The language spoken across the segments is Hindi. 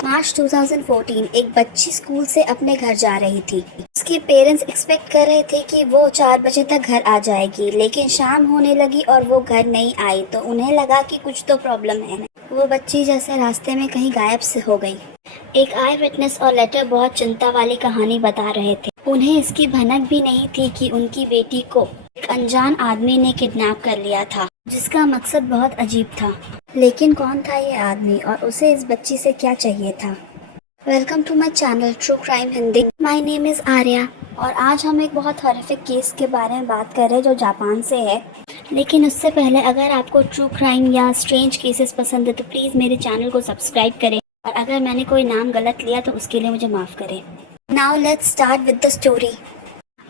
मार्च 2014 एक बच्ची स्कूल से अपने घर जा रही थी। उसके पेरेंट्स एक्सपेक्ट कर रहे थे कि वो 4 बजे तक घर आ जाएगी, लेकिन शाम होने लगी और वो घर नहीं आई तो उन्हें लगा कि कुछ तो प्रॉब्लम है। वो बच्ची जैसे रास्ते में कहीं गायब से हो गई। एक आई विटनेस और लेटर बहुत चिंता वाली कहानी बता रहे थे। उन्हें इसकी भनक भी नहीं थी कि उनकी बेटी को एक अनजान आदमी ने किडनैप कर लिया था, जिसका मकसद बहुत अजीब था। लेकिन कौन था ये आदमी और उसे इस बच्ची से क्या चाहिए था? Welcome to my channel true crime Hindi. My name is Arya और आज हम एक बहुत हॉरिफिक केस के बारे में बात कर रहे हैं जो जापान से है। लेकिन उससे पहले अगर आपको ट्रू क्राइम या स्ट्रेंज केसेस पसंद है तो प्लीज़ मेरे चैनल को सब्सक्राइब करें और अगर मैंने कोई नाम गलत लिया तो उसके लिए मुझे माफ़ करें। Now let's start with the story.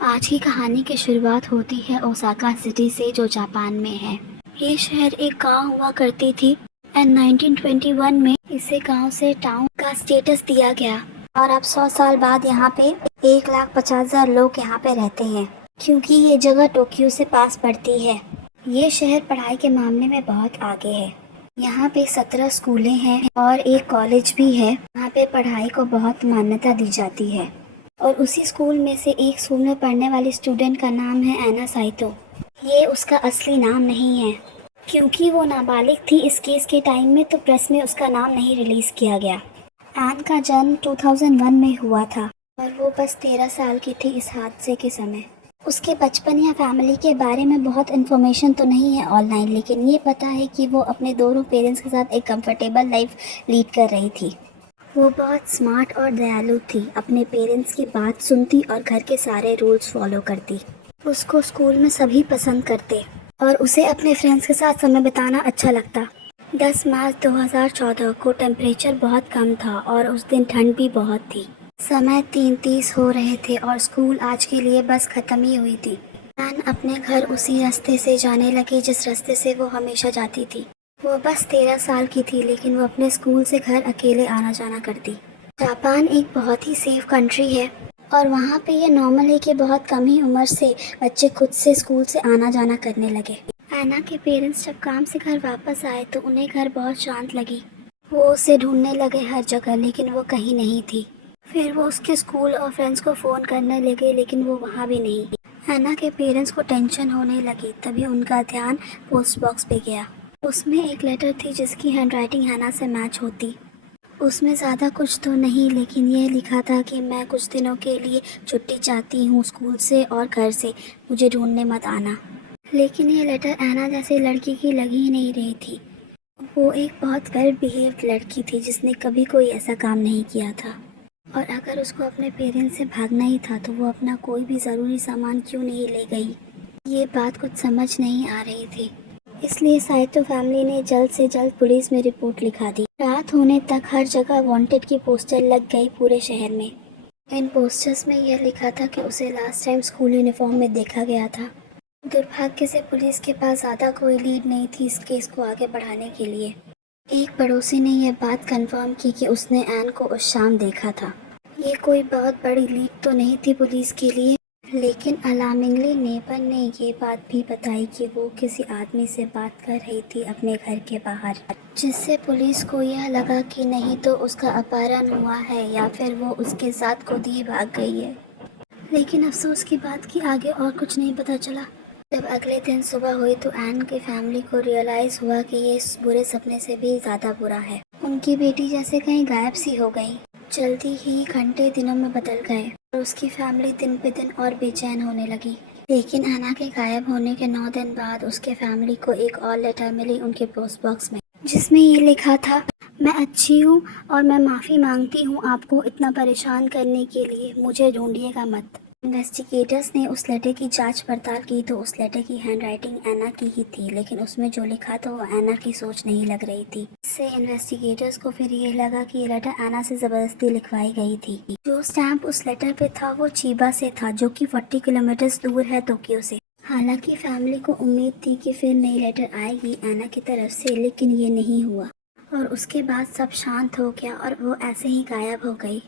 आज की कहानी की शुरुआत होती है ओसाका सिटी से, जो जापान में है। ये शहर एक गांव हुआ करती थी एंड 1921 में इसे गांव से टाउन का स्टेटस दिया गया और अब 100 साल बाद यहाँ पे 1,50,000 लोग यहाँ पे रहते हैं, क्योंकि ये जगह टोक्यो से पास पड़ती है। ये शहर पढ़ाई के मामले में बहुत आगे है। यहाँ पे 17 स्कूलें हैं और एक कॉलेज भी है। यहाँ पे पढ़ाई को बहुत मान्यता दी जाती है और उसी स्कूल में से एक स्कूल में पढ़ने वाली स्टूडेंट का नाम है एना साइतो। ये उसका असली नाम नहीं है, क्योंकि वो नाबालिग थी इस केस के टाइम में, तो प्रेस में उसका नाम नहीं रिलीज किया गया। एन का जन्म 2001 में हुआ था और वो बस 13 साल की थी इस हादसे के समय। उसके बचपन या फैमिली के बारे में बहुत इन्फॉर्मेशन तो नहीं है ऑनलाइन, लेकिन ये पता है कि वो अपने दोनों पेरेंट्स के साथ एक कंफर्टेबल लाइफ लीड कर रही थी। वो बहुत स्मार्ट और दयालु थी, अपने पेरेंट्स की बात सुनती और घर के सारे रूल्स फॉलो करती। उसको स्कूल में सभी पसंद करते और उसे अपने फ्रेंड्स के साथ समय बिताना अच्छा लगता। 10 मार्च 2014 को टेम्परेचर बहुत कम था और उस दिन ठंड भी बहुत थी। समय 3:30 हो रहे थे और स्कूल आज के लिए बस खत्म ही हुई थी। एन अपने घर उसी रास्ते से जाने लगी जिस रास्ते से वो हमेशा जाती थी। वो बस 13 साल की थी, लेकिन वो अपने स्कूल से घर अकेले आना जाना करती। जापान एक बहुत ही सेफ कंट्री है और वहाँ पे ये नॉर्मल है कि बहुत कम ही उम्र से बच्चे खुद से स्कूल से आना जाना करने लगे। एना के पेरेंट्स जब काम से घर वापस आए तो उन्हें घर बहुत शांत लगी। वो उसे ढूंढने लगे हर जगह, लेकिन वो कहीं नहीं थी। फिर वो उसके स्कूल और फ्रेंड्स को फ़ोन करने लगे, लेकिन वो वहाँ भी नहीं थी। एना के पेरेंट्स को टेंशन होने लगी, तभी उनका ध्यान पोस्ट बॉक्स पे गया। उसमें एक लेटर थी जिसकी हैंडराइटिंग एना से मैच होती। उसमें ज़्यादा कुछ तो नहीं, लेकिन यह लिखा था कि मैं कुछ दिनों के लिए छुट्टी चाहती हूँ स्कूल से और घर से, मुझे ढूंढने मत आना। लेकिन ये लेटर एना जैसी लड़की की लग ही नहीं रही थी। वो एक बहुत वेल बिहेव्ड लड़की थी जिसने कभी कोई ऐसा काम नहीं किया था, और अगर उसको अपने पेरेंट्स से भागना ही था तो वो अपना कोई भी ज़रूरी सामान क्यों नहीं ले गई, ये बात कुछ समझ नहीं आ रही थी। इसलिए साइतो फैमिली ने जल्द से जल्द पुलिस में रिपोर्ट लिखा दी। रात होने तक हर जगह वांटेड की पोस्टर लग गई पूरे शहर में। इन पोस्टर्स में यह लिखा था कि उसे लास्ट टाइम स्कूल यूनिफॉर्म में देखा गया था। दुर्भाग्य से पुलिस के पास ज़्यादा कोई लीड नहीं थी इस केस को आगे बढ़ाने के लिए। एक पड़ोसी ने यह बात कंफर्म की कि उसने एन को उस शाम देखा था। ये कोई बहुत बड़ी लीड तो नहीं थी पुलिस के लिए, लेकिन अलार्मिंगली नेबर ने ये बात भी बताई कि वो किसी आदमी से बात कर रही थी अपने घर के बाहर, जिससे पुलिस को यह लगा कि नहीं तो उसका अपहरण हुआ है या फिर वो उसके साथ खुद ही भाग गई है। लेकिन अफसोस की बात कि आगे और कुछ नहीं पता चला। जब अगले दिन सुबह हुई तो एन की फैमिली को रियलाइज़ हुआ कि ये इस बुरे सपने से भी ज़्यादा बुरा है। उनकी बेटी जैसे कहीं गायब सी हो गई। जल्दी ही घंटे दिनों में बदल गए और उसकी फैमिली दिन पे दिन और बेचैन होने लगी। लेकिन एना के गायब होने के 9 दिन बाद उसके फैमिली को एक और लेटर मिली उनके पोस्ट बॉक्स में, जिसमें ये लिखा था, मैं अच्छी हूँ और मैं माफ़ी मांगती हूँ आपको इतना परेशान करने के लिए, मुझे ढूंढिएगा मत। इन्वेस्टिगेटर्स ने उस लेटर की जांच पड़ताल की तो उस लेटर की हैंडराइटिंग एना की ही थी, लेकिन उसमें जो लिखा था वो एना की सोच नहीं लग रही थी। इससे इन्वेस्टिगेटर्स को फिर ये लगा कि ये लेटर एना से ज़बरदस्ती लिखवाई गई थी। जो स्टैम्प उस लेटर पे था वो चीबा से था, जो कि 40 किलोमीटर दूर है टोक्यो से। हालांकि फैमिली को उम्मीद थी कि फिर नई लेटर आएगी एना की तरफ से, लेकिन ये नहीं हुआ और उसके बाद सब शांत हो गया और वो ऐसे ही गायब हो गई।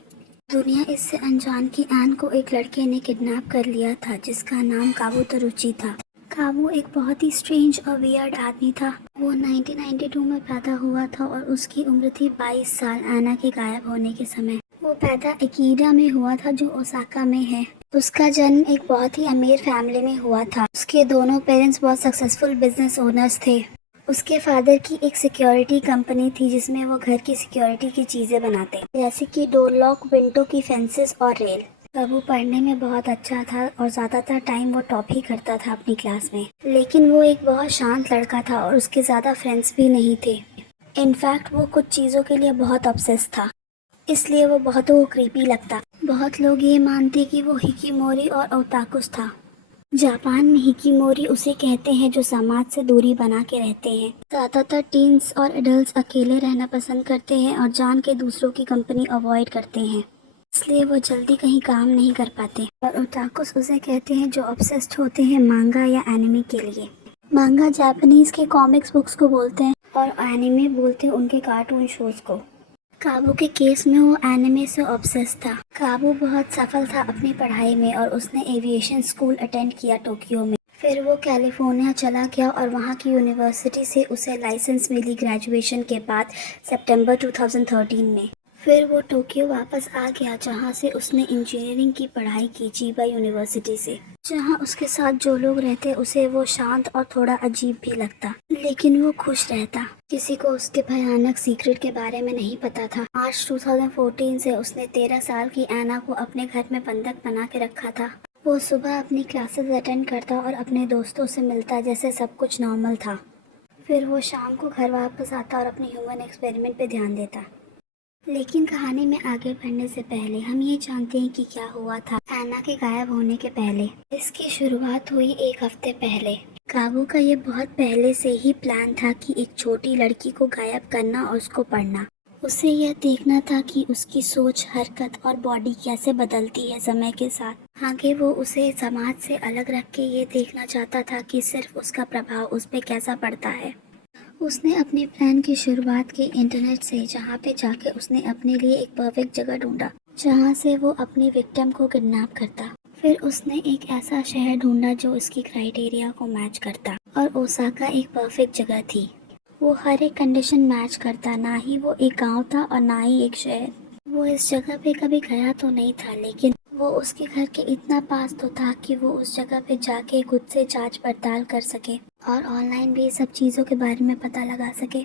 दुनिया इससे अनजान कि एन को एक लड़के ने किडनैप कर लिया था जिसका नाम काबुतोरुचि था। काबू एक बहुत ही स्ट्रेंज और वियर्ड आदमी था। वो 1992 में पैदा हुआ था और उसकी उम्र थी 22 साल एना के गायब होने के समय। वो पैदा अकीरा में हुआ था जो ओसाका में है। उसका जन्म एक बहुत ही अमीर फैमिली में हुआ था। उसके दोनों पेरेंट्स बहुत सक्सेसफुल बिजनेस ओनर्स थे। उसके फादर की एक सिक्योरिटी कंपनी थी जिसमें वो घर की सिक्योरिटी की चीज़ें बनाते, जैसे कि डोर लॉक, विंडो की फेंसेस और रेल। बाबू पढ़ने में बहुत अच्छा था और ज़्यादातर टाइम वो टॉप ही करता था अपनी क्लास में। लेकिन वो एक बहुत शांत लड़का था और उसके ज़्यादा फ्रेंड्स भी नहीं थे। इनफैक्ट वो कुछ चीज़ों के लिए बहुत ऑब्सेस था, इसलिए वो बहुतों को क्रीपी लगता। बहुत लोग ये मानते कि वो हिकिमोरी और ओताकुस था। जापान में हिकिमोरी उसे कहते हैं जो समाज से दूरी बना के रहते हैं। ज़्यादातर टीन्स और एडल्ट्स अकेले रहना पसंद करते हैं और जान के दूसरों की कंपनी अवॉइड करते हैं, इसलिए वो जल्दी कहीं काम नहीं कर पाते। और ओताकुस उसे कहते हैं जो ऑब्सेस्ड होते हैं मांगा या एनिमे के लिए। मांगा जापानीज के कॉमिक्स बुक्स को बोलते हैं और एनिमे बोलते हैं उनके कार्टून शोज को। काबू के केस में वो एनिमे से ऑब्सेस था। काबू बहुत सफल था अपनी पढ़ाई में और उसने एविएशन स्कूल अटेंड किया टोक्यो में। फिर वो कैलिफोर्निया चला गया और वहाँ की यूनिवर्सिटी से उसे लाइसेंस मिली ग्रेजुएशन के बाद सितंबर 2013 में। फिर वो टोक्यो वापस आ गया जहाँ से उसने इंजीनियरिंग की पढ़ाई की चिबा यूनिवर्सिटी से। जहाँ उसके साथ जो लोग रहते उसे वो शांत और थोड़ा अजीब भी लगता, लेकिन वो खुश रहता। किसी को उसके भयानक सीक्रेट के बारे में नहीं पता था। मार्च 2014 से उसने 13 साल की एना को अपने घर में बंधक बना के रखा था। वो सुबह अपनी क्लासेस अटेंड करता और अपने दोस्तों से मिलता जैसे सब कुछ नॉर्मल था। फिर वो शाम को घर वापस आता और अपने ह्यूमन एक्सपेरिमेंट पे ध्यान देता। लेकिन कहानी में आगे बढ़ने से पहले हम ये जानते हैं कि क्या हुआ था एना के गायब होने के पहले। इसकी शुरुआत हुई एक हफ्ते पहले। काबू का ये बहुत पहले से ही प्लान था कि एक छोटी लड़की को गायब करना और उसको पढ़ना। उसे यह देखना था कि उसकी सोच, हरकत और बॉडी कैसे बदलती है समय के साथ। आगे वो उसे समाज से अलग रख के ये देखना चाहता था कि सिर्फ उसका प्रभाव उस पर कैसा पड़ता है। उसने अपने प्लान की शुरुआत की इंटरनेट से, जहाँ पे जाके उसने अपने लिए एक परफेक्ट जगह ढूंढा जहाँ से वो अपनी विक्टिम को किडनैप करता। फिर उसने एक ऐसा शहर ढूंढा जो उसकी क्राइटेरिया को मैच करता और ओसाका एक परफेक्ट जगह थी। वो हर एक कंडीशन मैच करता, ना ही वो एक गांव था और ना ही एक शहर। वो इस जगह पे कभी गया तो नहीं था, लेकिन वो उसके घर के इतना पास तो था कि वो उस जगह पे जाके खुद से जांच पड़ताल कर सके और ऑनलाइन भी सब चीज़ों के बारे में पता लगा सके।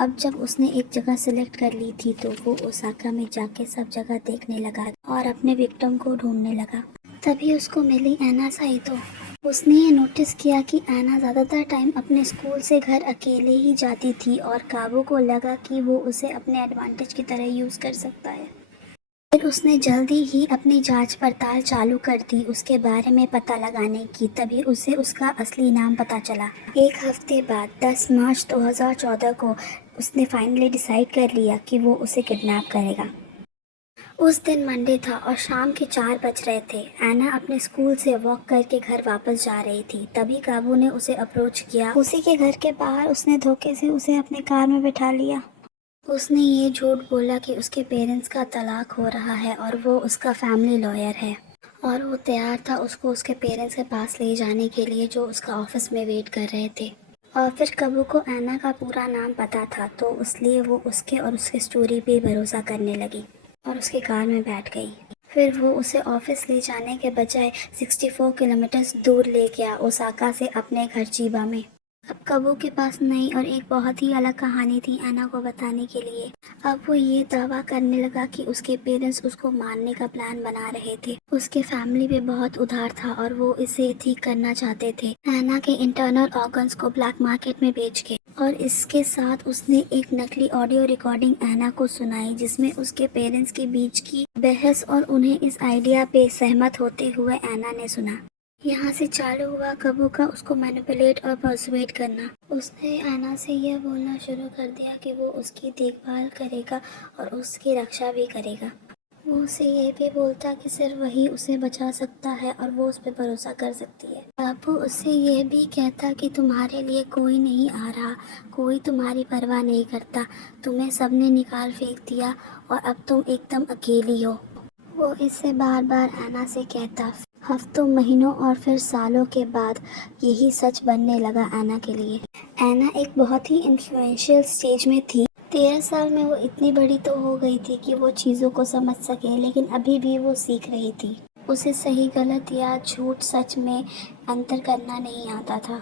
अब जब उसने एक जगह सिलेक्ट कर ली थी तो वो ओसाका में जाके सब जगह देखने लगा और अपने विक्टिम को ढूंढने लगा। तभी उसको मिली एना साइतो। उसने ये नोटिस किया कि एना ज़्यादातर टाइम अपने स्कूल से घर अकेले ही जाती थी और काबू को लगा कि वो उसे अपने एडवांटेज की तरह यूज़ कर सकता है। फिर उसने जल्दी ही अपनी जांच पड़ताल चालू कर दी उसके बारे में पता लगाने की। तभी उसे उसका असली नाम पता चला। एक हफ्ते बाद 10 मार्च 2014 को उसने फाइनली डिसाइड कर लिया कि वो उसे किडनैप करेगा। उस दिन मंडे था और शाम के 4 बज रहे थे। एना अपने स्कूल से वॉक करके घर वापस जा रही थी। तभी काबू ने उसे अप्रोच किया। उसी के घर के बाहर उसने धोखे से उसे अपने कार में बिठा लिया। उसने ये झूठ बोला कि उसके पेरेंट्स का तलाक हो रहा है और वो उसका फैमिली लॉयर है और वो तैयार था उसको उसके पेरेंट्स के पास ले जाने के लिए जो उसका ऑफिस में वेट कर रहे थे। और फिर काबू को एना का पूरा नाम पता था तो इसलिए वो उसके और उसकी स्टोरी पे भरोसा करने लगी और उसके कार में बैठ गई। फिर वो उसे ऑफिस ले जाने के बजाय 64 किलोमीटर दूर ले गया ओसाका से अपने घर चिबा में। अब काबू के पास नई और एक बहुत ही अलग कहानी थी एना को बताने के लिए। अब वो ये दावा करने लगा कि उसके पेरेंट्स उसको मारने का प्लान बना रहे थे। उसके फैमिली भी बहुत उधार था और वो इसे ठीक करना चाहते थे एना के इंटरनल ऑर्गन्स को ब्लैक मार्केट में बेच के। और इसके साथ उसने एक नकली ऑडियो रिकॉर्डिंग एना को सुनाई जिसमें उसके पेरेंट्स के बीच की बहस और उन्हें इस आइडिया पे सहमत होते हुए एना ने सुना। यहाँ से चालू हुआ काबू का उसको मैनिपुलेट और पर्सुएट करना। उसने एना से यह बोलना शुरू कर दिया कि वो उसकी देखभाल करेगा और उसकी रक्षा भी करेगा। वो उसे यह भी बोलता कि सिर्फ वही उसे बचा सकता है और वो उस पर भरोसा कर सकती है। काबू उससे यह भी कहता कि तुम्हारे लिए कोई नहीं आ रहा, कोई तुम्हारी परवाह नहीं करता, तुम्हें सबने निकाल फेंक दिया और अब तुम एकदम अकेली हो। वो इससे बार बार एना से कहता, हफ्तों, महीनों और फिर सालों के बाद यही सच बनने लगा एना के लिए। एना एक बहुत ही इन्फ्लुएंशियल स्टेज में थी। 13 साल में वो इतनी बड़ी तो हो गई थी कि वो चीज़ों को समझ सके, लेकिन अभी भी वो सीख रही थी। उसे सही गलत या झूठ सच में अंतर करना नहीं आता था।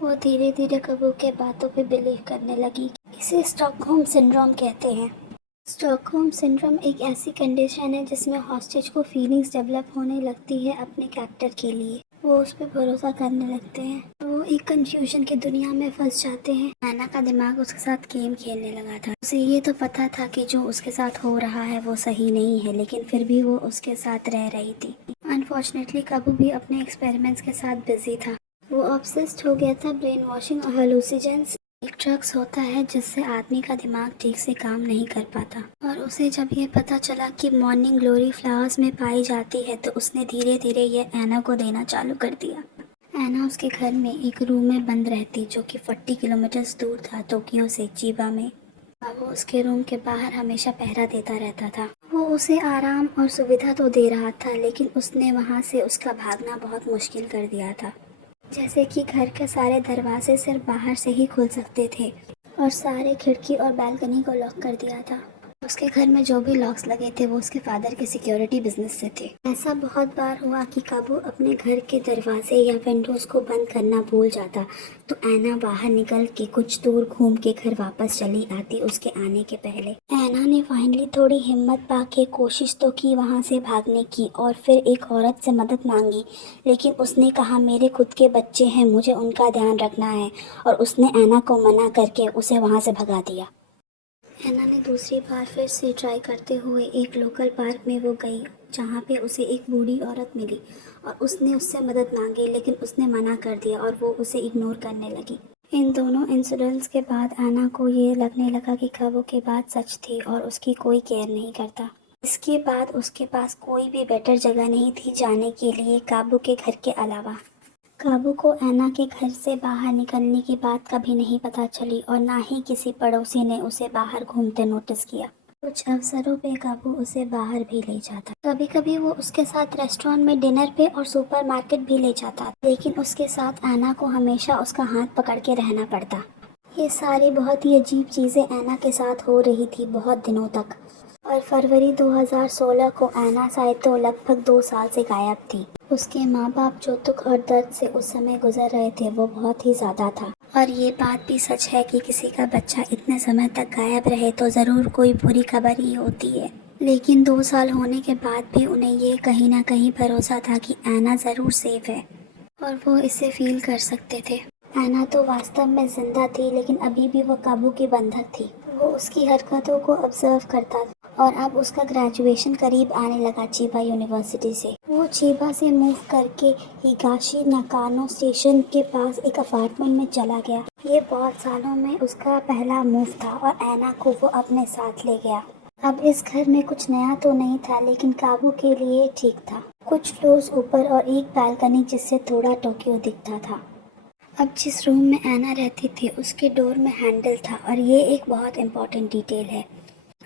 वो धीरे धीरे कबू के बातों पे बिलीव करने लगी। इसे स्टॉकहोम सिंड्रोम कहते हैं। स्टॉकहोम सिंड्रोम एक ऐसी कंडीशन है जिसमें हॉस्टेज को फीलिंग्स डेवलप होने लगती है अपने कैरेक्टर के लिए। वो उस पर भरोसा करने लगते हैं। वो एक कंफ्यूजन की दुनिया में फंस जाते हैं। एना का दिमाग उसके साथ गेम खेलने लगा था। उसे ये तो पता था कि जो उसके साथ हो रहा है वो सही नहीं है, लेकिन फिर भी वो उसके साथ रह रही थी। अनफॉर्चुनेटली कबू भी अपने एक्सपेरिमेंट्स के साथ बिजी था। वो ऑब्सेस्ड हो गया था ब्रेन वॉशिंग और हेलुसिजेंस। एक ड्रग्स होता है जिससे आदमी का दिमाग ठीक से काम नहीं कर पाता, और उसे जब ये पता चला कि मॉर्निंग ग्लोरी फ्लावर्स में पाई जाती है तो उसने धीरे धीरे ये एना को देना चालू कर दिया। एना उसके घर में एक रूम में बंद रहती जो कि 40 किलोमीटर दूर था, टोक्यो से, चिबा में। वो उसके रूम के बाहर हमेशा पहरा देता रहता था। वो उसे आराम और सुविधा तो दे रहा था, लेकिन उसने वहाँ से उसका भागना बहुत मुश्किल कर दिया था। जैसे कि घर के सारे दरवाजे सिर्फ बाहर से ही खुल सकते थे और सारे खिड़की और बालकनी को लॉक कर दिया था। उसके घर में जो भी लॉक्स लगे थे वो उसके फादर के सिक्योरिटी बिजनेस से थे। ऐसा बहुत बार हुआ कि कबू अपने घर के दरवाजे या विंडोज को बंद करना भूल जाता, तो एना बाहर निकल के कुछ दूर घूम के घर वापस चली आती उसके आने के पहले। एना ने फाइनली थोड़ी हिम्मत पाके कोशिश तो की वहाँ से भागने की, और फिर एक औरत से मदद मांगी, लेकिन उसने कहा मेरे खुद के बच्चे हैं, मुझे उनका ध्यान रखना है, और उसने एना को मना करके उसे वहाँ से भगा दिया। एना ने दूसरी बार फिर से ट्राई करते हुए एक लोकल पार्क में वो गई, जहाँ पे उसे एक बूढ़ी औरत मिली और उसने उससे मदद मांगी, लेकिन उसने मना कर दिया और वो उसे इग्नोर करने लगी। इन दोनों इंसिडेंट्स के बाद एना को ये लगने लगा कि कबू की बात सच थी और उसकी कोई केयर नहीं करता। इसके बाद उसके पास कोई भी बेटर जगह नहीं थी जाने के लिए काबू के घर के अलावा। काबू को एना के घर से बाहर निकलने की बात कभी नहीं पता चली, और ना ही किसी पड़ोसी ने उसे बाहर घूमते नोटिस किया। कुछ अवसरों पे काबू उसे बाहर भी ले जाता। कभी कभी वो उसके साथ रेस्टोरेंट में डिनर पे और सुपरमार्केट भी ले जाता, लेकिन उसके साथ एना को हमेशा उसका हाथ पकड़ के रहना पड़ता। ये सारी बहुत ही अजीब चीज़ें एना के साथ हो रही थी बहुत दिनों तक, और फरवरी 2016 को एना साइतो लगभग 2 साल से गायब थी। उसके माँ बाप जो दुख और दर्द से उस समय गुजर रहे थे वो बहुत ही ज़्यादा था। और ये बात भी सच है कि किसी का बच्चा इतने समय तक गायब रहे तो ज़रूर कोई बुरी खबर ही होती है। लेकिन 2 साल होने के बाद भी उन्हें ये कहीं ना कहीं भरोसा था कि एना ज़रूर सेफ है, और वो इसे फील कर सकते थे। एना तो वास्तव में जिंदा थी, लेकिन अभी भी वो काबू की बंधक थी। वो उसकी हरकतों को ऑब्जर्व करता था, और अब उसका ग्रेजुएशन करीब आने लगा चिबा यूनिवर्सिटी से। वो चिबा से मूव करके हिगाशी नकानो स्टेशन के पास एक अपार्टमेंट में चला गया। ये बहुत सालों में उसका पहला मूव था, और एना को वो अपने साथ ले गया। अब इस घर में कुछ नया तो नहीं था, लेकिन काबू के लिए ठीक था। कुछ फ्लोर्स ऊपर और एक बालकनी जिससे थोड़ा टोक्यो दिखता था। अब जिस रूम में एना रहती थी उसके डोर में हैंडल था, और ये एक बहुत इम्पोर्टेंट डिटेल है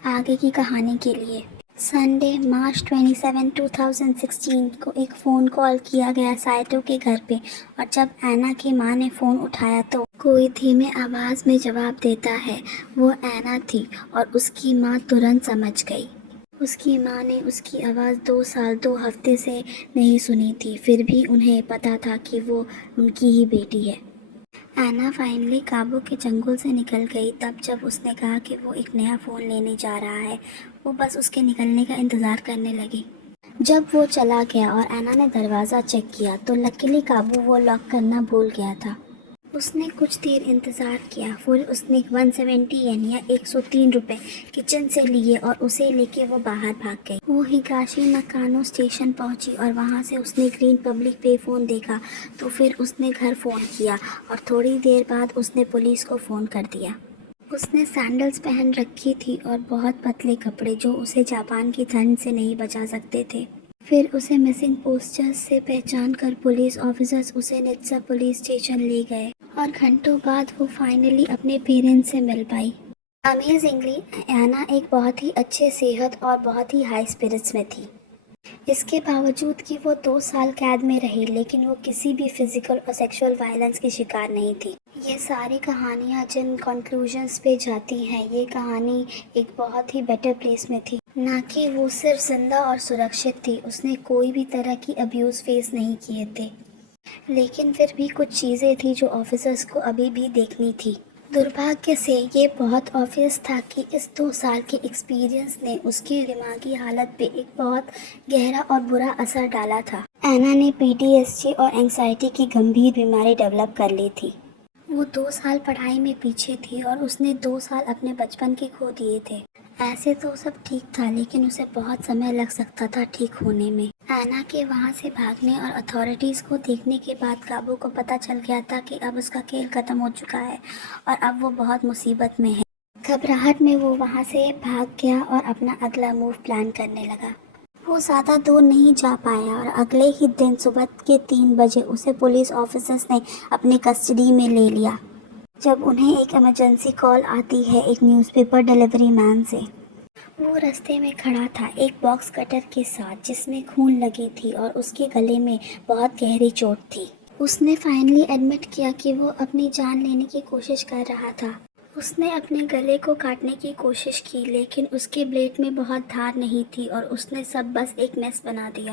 आगे की कहानी के लिए। संडे मार्च 27, 2016 को एक फ़ोन कॉल किया गया साइटो के घर पे, और जब एना की माँ ने फ़ोन उठाया तो कोई धीमे आवाज़ में जवाब देता है। वो एना थी, और उसकी माँ तुरंत समझ गई। उसकी माँ ने उसकी आवाज़ 2 साल 2 हफ्ते से नहीं सुनी थी, फिर भी उन्हें पता था कि वो उनकी ही बेटी है। एना फाइनली काबू के चंगुल से निकल गई तब जब उसने कहा कि वो एक नया फ़ोन लेने जा रहा है। वो बस उसके निकलने का इंतज़ार करने लगी। जब वो चला गया और एना ने दरवाज़ा चेक किया तो लकीली काबू वो लॉक करना भूल गया था। उसने कुछ देर इंतज़ार किया, फिर उसने 170 येन या 103 रुपए किचन से लिए और उसे लेके वो बाहर भाग गई। वो हिगाशी नकानो स्टेशन पहुंची और वहां से उसने ग्रीन पब्लिक पे फ़ोन देखा, तो फिर उसने घर फ़ोन किया और थोड़ी देर बाद उसने पुलिस को फ़ोन कर दिया। उसने सैंडल्स पहन रखी थी और बहुत पतले कपड़े जो उसे जापान की ठंड से नहीं बचा सकते थे। फिर उसे मिसिंग पोस्टर्स से पहचान कर पुलिस ऑफिसर्स उसे नित्सा पुलिस स्टेशन ले गए, और घंटों बाद वो फाइनली अपने पेरेंट्स से मिल पाई। अमेजिंगली एना एक बहुत ही अच्छे सेहत और बहुत ही हाई स्पिरिट्स में थी। इसके बावजूद कि वो 2 साल कैद में रही, लेकिन वो किसी भी फिजिकल और सेक्सुअल वायलेंस की शिकार नहीं थी। ये सारी कहानियाँ जिन कंक्लूजन्स पे जाती हैं, ये कहानी एक बहुत ही बेटर प्लेस में थी, ना कि वो सिर्फ जिंदा और सुरक्षित थी। उसने कोई भी तरह की अब्यूज़ फेस नहीं किए थे, लेकिन फिर भी कुछ चीज़ें थी जो ऑफिसर्स को अभी भी देखनी थी। दुर्भाग्य से ये बहुत ऑब्वियस था कि इस 2 साल के एक्सपीरियंस ने उसकी दिमागी हालत पे एक बहुत गहरा और बुरा असर डाला था। एना ने पीटीएसडी और एंग्जाइटी की गंभीर बीमारी डेवलप कर ली थी। वो 2 साल पढ़ाई में पीछे थी और उसने 2 साल अपने बचपन के खो दिए थे। ऐसे तो सब ठीक था, लेकिन उसे बहुत समय लग सकता था ठीक होने में। एना के वहाँ से भागने और अथॉरिटीज़ को देखने के बाद काबू को पता चल गया था कि अब उसका खेल ख़त्म हो चुका है और अब वो बहुत मुसीबत में है। घबराहट में वो वहाँ से भाग गया और अपना अगला मूव प्लान करने लगा। वो ज़्यादा दूर नहीं जा पाया और अगले ही दिन सुबह के 3 बजे उसे पुलिस ऑफिसर्स ने अपनी कस्टडी में ले लिया, जब उन्हें एक इमरजेंसी कॉल आती है एक न्यूज़पेपर डिलीवरी मैन से। वो रास्ते में खड़ा था एक बॉक्स कटर के साथ जिसमें खून लगी थी और उसके गले में बहुत गहरी चोट थी। उसने फाइनली एडमिट किया कि वो अपनी जान लेने की कोशिश कर रहा था। उसने अपने गले को काटने की कोशिश की, लेकिन उसके ब्लेड में बहुत धार नहीं थी और उसने सब बस एक मेस बना दिया।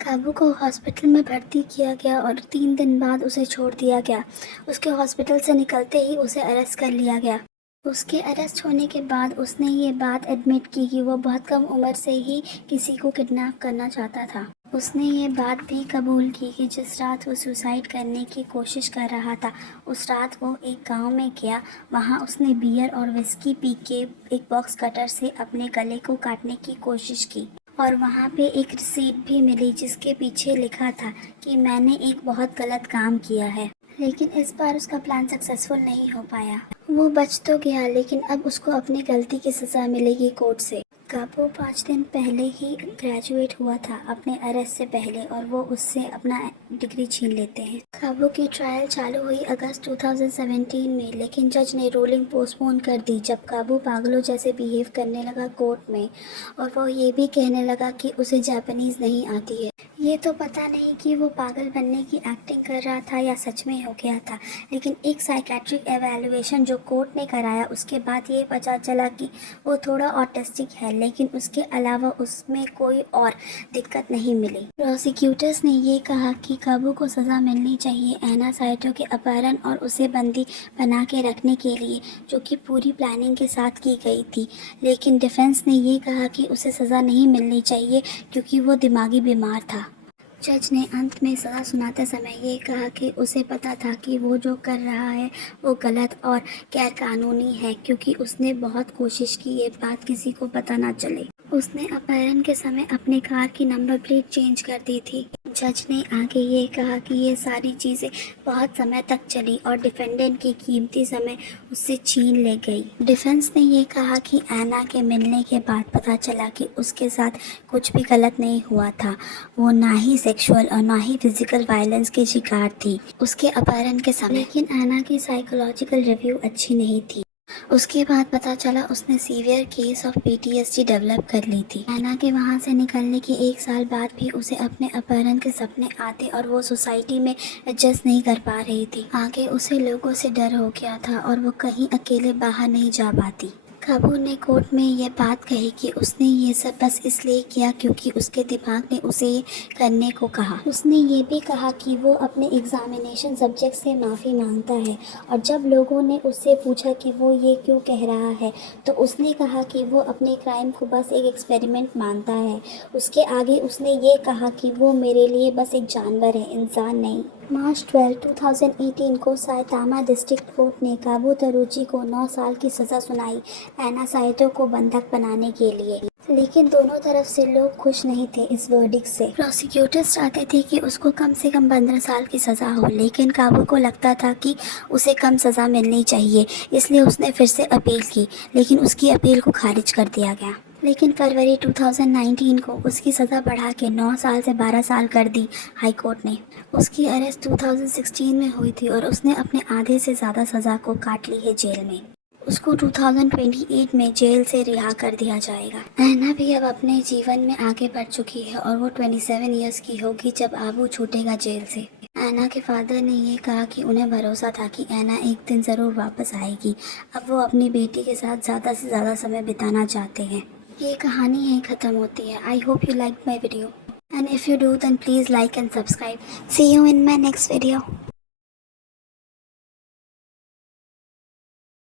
काबू को हॉस्पिटल में भर्ती किया गया और 3 दिन बाद उसे छोड़ दिया गया। उसके हॉस्पिटल से निकलते ही उसे अरेस्ट कर लिया गया। उसके अरेस्ट होने के बाद उसने ये बात एडमिट की कि वो बहुत कम उम्र से ही किसी को किडनैप करना चाहता था। उसने ये बात भी कबूल की कि जिस रात वो सुसाइड करने की कोशिश कर रहा था, उस रात वो एक गांव में गया। वहाँ उसने बियर और विस्की पी के एक बॉक्स कटर से अपने गले को काटने की कोशिश की और वहाँ पे एक रिसीट भी मिली जिसके पीछे लिखा था कि मैंने एक बहुत गलत काम किया है। लेकिन इस बार उसका प्लान सक्सेसफुल नहीं हो पाया। वो बच तो गया, लेकिन अब उसको अपनी गलती की सज़ा मिलेगी कोर्ट से। काबू 5 दिन पहले ही ग्रेजुएट हुआ था अपने अरेस्ट से पहले और वो उससे अपना डिग्री छीन लेते हैं। काबू की ट्रायल चालू हुई अगस्त 2017 में, लेकिन जज ने रूलिंग पोस्टपोन कर दी जब काबू पागलों जैसे बिहेव करने लगा कोर्ट में और वो ये भी कहने लगा कि उसे जापानीज़ नहीं आती है। ये तो पता नहीं कि वो पागल बनने की एक्टिंग कर रहा था या सच में हो गया था, लेकिन एक साइकेट्रिक एवेल्युएशन जो कोर्ट ने कराया उसके बाद ये पता चला कि वो थोड़ा ऑटिस्टिक है, लेकिन उसके अलावा उसमें कोई और दिक्कत नहीं मिली। प्रोसिक्यूटर्स ने ये कहा कि काबू को सज़ा मिलनी चाहिए एना साइटो के अपहरण और उसे बंदी बना के रखने के लिए, जो कि पूरी प्लानिंग के साथ की गई थी। लेकिन डिफेंस ने ये कहा कि उसे सज़ा नहीं मिलनी चाहिए क्योंकि वो दिमागी बीमार था। जज ने अंत में सज़ा सुनाते समय ये कहा कि उसे पता था कि वो जो कर रहा है वो गलत और गैरकानूनी है, क्योंकि उसने बहुत कोशिश की ये बात किसी को पता ना चले। उसने अपहरण के समय अपने कार की नंबर प्लेट चेंज कर दी थी। जज ने आगे ये कहा कि ये सारी चीज़ें बहुत समय तक चली और डिफेंडेंट की कीमती समय उससे छीन ले गई। डिफेंस ने ये कहा कि एना के मिलने के बाद पता चला कि उसके साथ कुछ भी गलत नहीं हुआ था। वो ना ही सेक्सुअल और ना ही फिजिकल वायलेंस की शिकार थी उसके अपहरण के समय। लेकिन एना की साइकोलॉजिकल रिव्यू अच्छी नहीं थी। उसके बाद पता चला उसने severe case of PTSD develop कर ली थी। एना के वहाँ से निकलने के 1 साल बाद भी उसे अपने अपहरण के सपने आते और वो सोसाइटी में एडजस्ट नहीं कर पा रही थी। आगे उसे लोगों से डर हो गया था और वो कहीं अकेले बाहर नहीं जा पाती। काबू ने कोर्ट में ये बात कही कि उसने ये सब बस इसलिए किया क्योंकि उसके दिमाग ने उसे ये करने को कहा। उसने ये भी कहा कि वो अपने एग्जामिनेशन सब्जेक्ट से माफ़ी मांगता है और जब लोगों ने उससे पूछा कि वो ये क्यों कह रहा है तो उसने कहा कि वो अपने क्राइम को बस एक एक्सपेरिमेंट मानता है। उसके आगे उसने ये कहा कि वो मेरे लिए बस एक जानवर है, इंसान नहीं। मार्च 12, 2018 को साइतामा डिस्ट्रिक्ट कोर्ट ने काबू तरुची को 9 साल की सज़ा सुनाई एना साइटो को बंधक बनाने के लिए। लेकिन दोनों तरफ से लोग खुश नहीं थे इस वर्डिक्ट से। प्रोसिक्यूटर्स चाहते थे कि उसको कम से कम 15 साल की सज़ा हो, लेकिन काबू को लगता था कि उसे कम सज़ा मिलनी चाहिए, इसलिए उसने फिर से अपील की, लेकिन उसकी अपील को खारिज कर दिया गया। लेकिन फरवरी 2019 को उसकी सज़ा बढ़ा के 9 साल से 12 साल कर दी हाई कोर्ट ने। उसकी अरेस्ट 2016 में हुई थी और उसने अपने आधे से ज़्यादा सज़ा को काट ली है जेल में। उसको 2028 में जेल से रिहा कर दिया जाएगा। ऐना भी अब अपने जीवन में आगे बढ़ चुकी है और वो 27 इयर्स की होगी जब आबू छूटेगा जेल से। ऐना के फादर ने ये कहा कि उन्हें भरोसा था कि ऐना एक दिन ज़रूर वापस आएगी। अब वो अपनी बेटी के साथ ज़्यादा से ज़्यादा समय बिताना चाहते हैं। ये कहानी यहीं ख़त्म होती है। I hope you like my video, and if you do then please like and subscribe. See you in my next video.